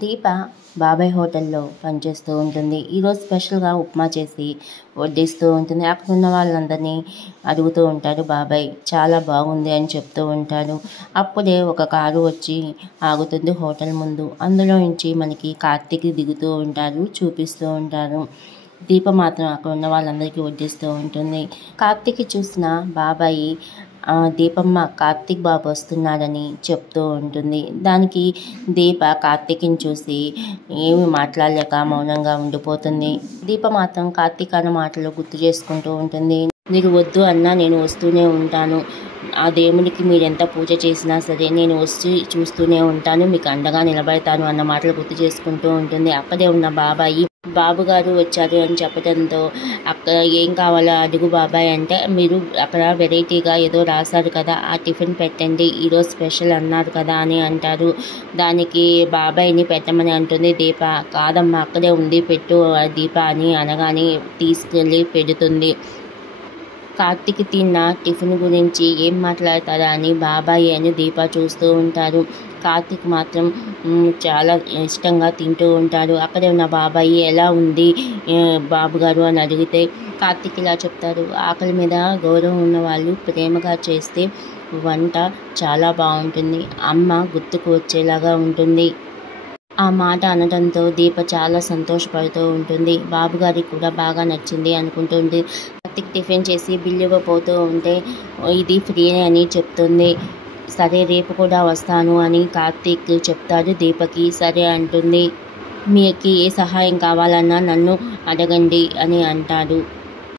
దీప బాబాయ్ హోటల్లో పనిచేస్తూ ఉంటుంది. ఈరోజు స్పెషల్గా ఉప్మా చేసి వడ్డిస్తూ ఉంటుంది. అక్కడ ఉన్న వాళ్ళందరినీ అడుగుతూ ఉంటాడు బాబాయ్. చాలా బాగుంది అని చెప్తూ ఉంటాడు. అప్పుడే ఒక కారు వచ్చి ఆగుతుంది హోటల్ ముందు. అందులో నుంచి మనకి కార్తీక్ దిగుతూ ఉంటారు, చూపిస్తూ ఉంటారు. దీప మాత్రం అక్కడ ఉన్న వాళ్ళందరికీ వడ్డిస్తూ ఉంటుంది. కార్తీక్ చూసిన బాబాయి దీపమ్మ కార్తీక్ బాబు వస్తున్నాడని చెప్తూ ఉంటుంది. దానికి దీప కార్తీక్ని చూసి ఏమి మాట్లాడలేక మౌనంగా ఉండిపోతుంది. దీప మాత్రం కార్తీక్ అన్న మాటలు గుర్తు చేసుకుంటూ ఉంటుంది. మీరు వద్దు అన్నా నేను వస్తూనే ఉంటాను. ఆ దేవునికి మీరెంత పూజ చేసినా సరే నేను వచ్చి చూస్తూనే ఉంటాను, మీకు అండగా నిలబడతాను అన్న మాటలు గుర్తు చేసుకుంటూ ఉంటుంది. అక్కడే ఉన్న బాబాయి బాబు గారు వచ్చారు అని చెప్పడంతో అక్కడ ఏం కావాలో అడుగు బాబాయ్ అంటే, మీరు అక్కడ వెరైటీగా ఏదో రాశారు కదా, ఆ టిఫిన్ పెట్టండి, ఈరోజు స్పెషల్ అన్నారు కదా అని అంటారు. దానికి బాబాయ్ని పెట్టమని అంటుంది దీప. కాదమ్మా అక్కడే ఉంది, పెట్టు దీప అని అనగానే తీసుకెళ్ళి పెడుతుంది. కార్తీక్ తిన్న టిఫిన్ గురించి ఏం మాట్లాడతారా అని బాబాయ్ అని దీప చూస్తూ ఉంటారు. కార్తీక్ మాత్రం చాలా ఇష్టంగా తింటూ ఉంటాడు. అక్కడే ఉన్న బాబాయి ఎలా ఉంది బాబు గారు అని అడిగితే కార్తీక్ ఇలా చెప్తారు. ఆకలి మీద గౌరవం ఉన్న వాళ్ళు ప్రేమగా చేస్తే వంట చాలా బాగుంటుంది, అమ్మ గుర్తుకు వచ్చేలాగా ఉంటుంది. ఆ మాట అనడంతో దీప చాలా సంతోషపడుతూ ఉంటుంది. బాబుగారికి కూడా బాగా నచ్చింది అనుకుంటుంది. కార్తీక్ టిఫిన్ చేసి బిల్లు ఇవ్వబోతూ ఉంటే ఇది ఫ్రీ అని చెప్తుంది. సరే రేపు కూడా వస్తాను అని కార్తీక్ చెప్తాడు దీపకి. సరే అంటుంది. మీకు ఏ సహాయం కావాలన్నా నన్ను అడగండి అని అంటాడు.